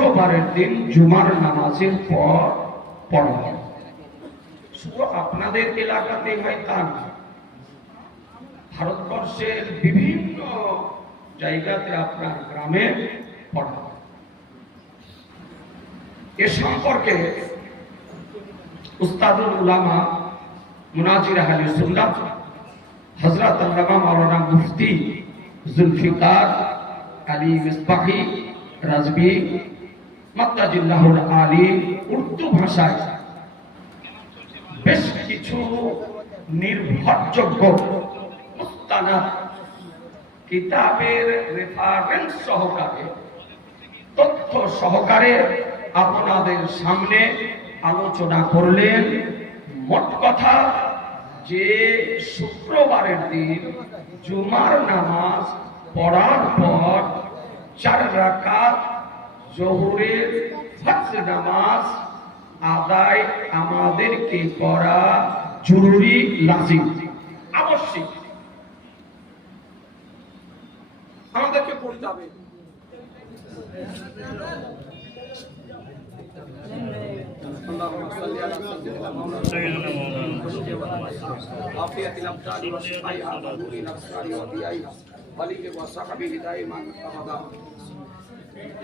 শুক্রবারের দিন জুমার নামাজের পর পড়া হয়। শুধু আপনাদের এলাকাতে হয় তা না, ভারতবর্ষের বিভিন্ন জায়গাতে আপনার গ্রামে পড়া হয়। এ সম্পর্কে উস্তাদুল উলামা মুনাজির আহলে সুন্নাত হযরত আল্লামা মাওলানা মুফতি জুলফিকার আলী মিসবাহি রাজবি মাত্তাজিল্লাহুল আলী উর্দু ভাষায় বেশ কিছু নির্ভরযোগ্য মুস্তানাদ কিতাবের রেফারেন্স সহকারে, তথ্য সহকারে আপনাদের সামনে আলোচনা করলেন। মোট কথা যে শুক্রবারের দিন জুমার নামাজ পড়ার পর 4 রাকাত যোহরের ফরজ নামাজ আদায় আমাদেরকে করা জরুরি, লাজিম, আবশ্যক, আমাদেরকে পড়তে হবে। اللهم صل على سيدنا مولانا عافية الأبدان وشفائها ونور الأبصار وضيائها ولي وصحبه دائما أبدا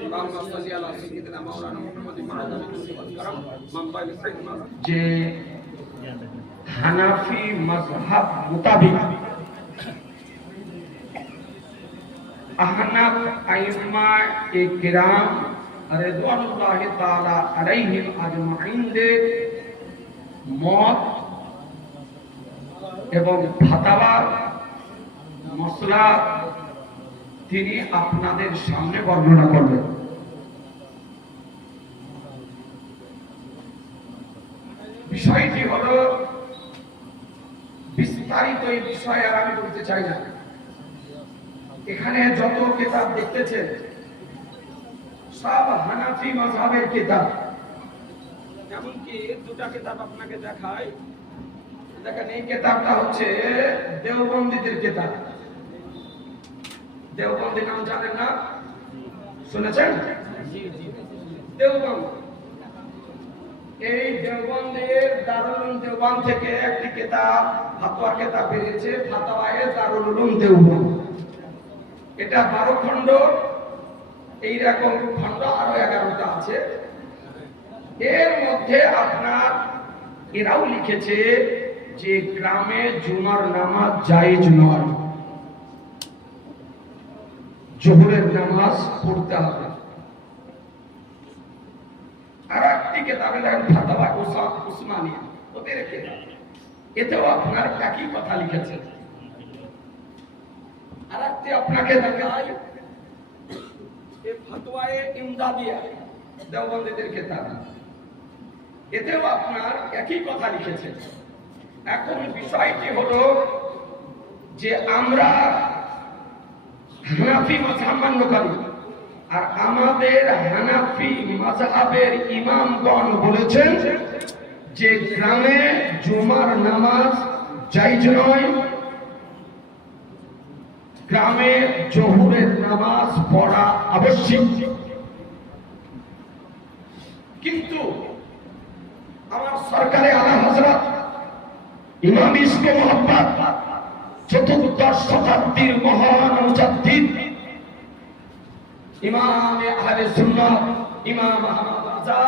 اللهم صل على سيدنا مولانا محمد معدن الجود والكرم منبع الحكمة যে হানাফি মাযহাব মোতাবেক আহনাফ আইম্মা ইকরাম রিদওয়ানুল্লাহি তাআলা আলাইহিম আজমাইনদের মত এবং ফাতাওয়া মাসলা তিনি আপনাদের সামনে বর্ণনা করবেন। বিষয়টি হলো বিস্তারিত, এই বিষয়ে আর আমি বলতে চাই না। এখানে যত কিতাব দেখতেছেন সব হানাফি মাযহাবের কিতাব। এমনকি 2টা কিতাব আপনাকে দেখাই। দেখেন, এই কিতাবটা হচ্ছে দেওবন্দীদের কিতাব। দেওবন্দি নাম জানেন না? শুনেছেন? দেওবন্দ, এই দেওবন্দের দারুল উলুম দেওবন্দ থেকে একটি কিতাব, ফাতোয়া কিতাব বেরিয়েছে, ফাতোয়ায়ে দারুল উলুম দেওবন্দ। এটা 12 খণ্ড, এইরকম খণ্ড আরো 11টা আছে। এর মধ্যে আপনার এরাও লিখেছে যে গ্রামে জুমার নামাজ জায়েজ নয়, জোহরের নামাজ পড়তে হবে। আর একটি কিতাবে দেখেন ফাতাওয়া উসমানিয়া, ওদের কিতাব, এতেও আপনার একই কথা লিখেছে। আর একটি আপনাকে দেখাই, ফাতোয়ায়ে ইমদাদিয়া দেওবন্দীদের কিতাব, এতেও আপনার একই কথা লিখেছে। এখন বিষয়টি হলো যে আমরা হানাফি মাযহাব মান্য করি, আর আমাদের হানাফি মাযহাবের ইমামগণ বলেছেন যে গ্রামে জুমার নামাজ জায়েজ নয়, গ্রামে জোহরের নামাজ পড়া আবশ্যক। কিন্তু আমার সরকারে আলা হযরত ইমাম ইসকে মুহাম্মদ চতুর্দশ শতাব্দীর মহান মুজাদ্দিদ ইমাম আহলে সুন্নাত ইমাম আহমদ রাজা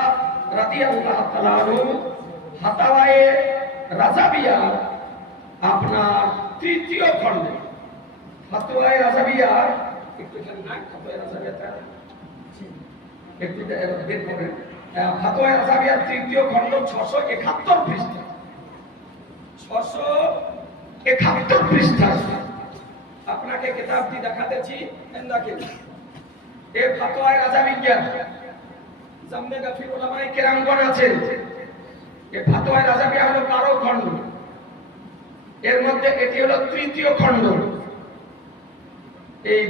রাদিয়াল্লাহু তাআলা আনহু ফাতাওয়ায়ে রাজাবিয়া আপনার 3য় খণ্ডে, ফাতোয়ায়ে রাজাবিয়া একটু ফাতোয়ায়ে রাজাবিয়াটা একটু বের করেন। ফাতোয়ায়ে রাজাবিয়া 3য় খণ্ড 671 পৃষ্ঠা, 671 পৃষ্ঠা আপনাকে কিতাবটি দেখাতেছি। দেখেন, এই ফাতোয়ায়ে রাজাবিয়া জামনে গাফির উলামায়ে কেরামগণ আছেন। এই ফাতোয়ায়ে রাজাবিয়া হলো 12 খণ্ড, এর মধ্যে এটি হলো 3য় খণ্ড। এই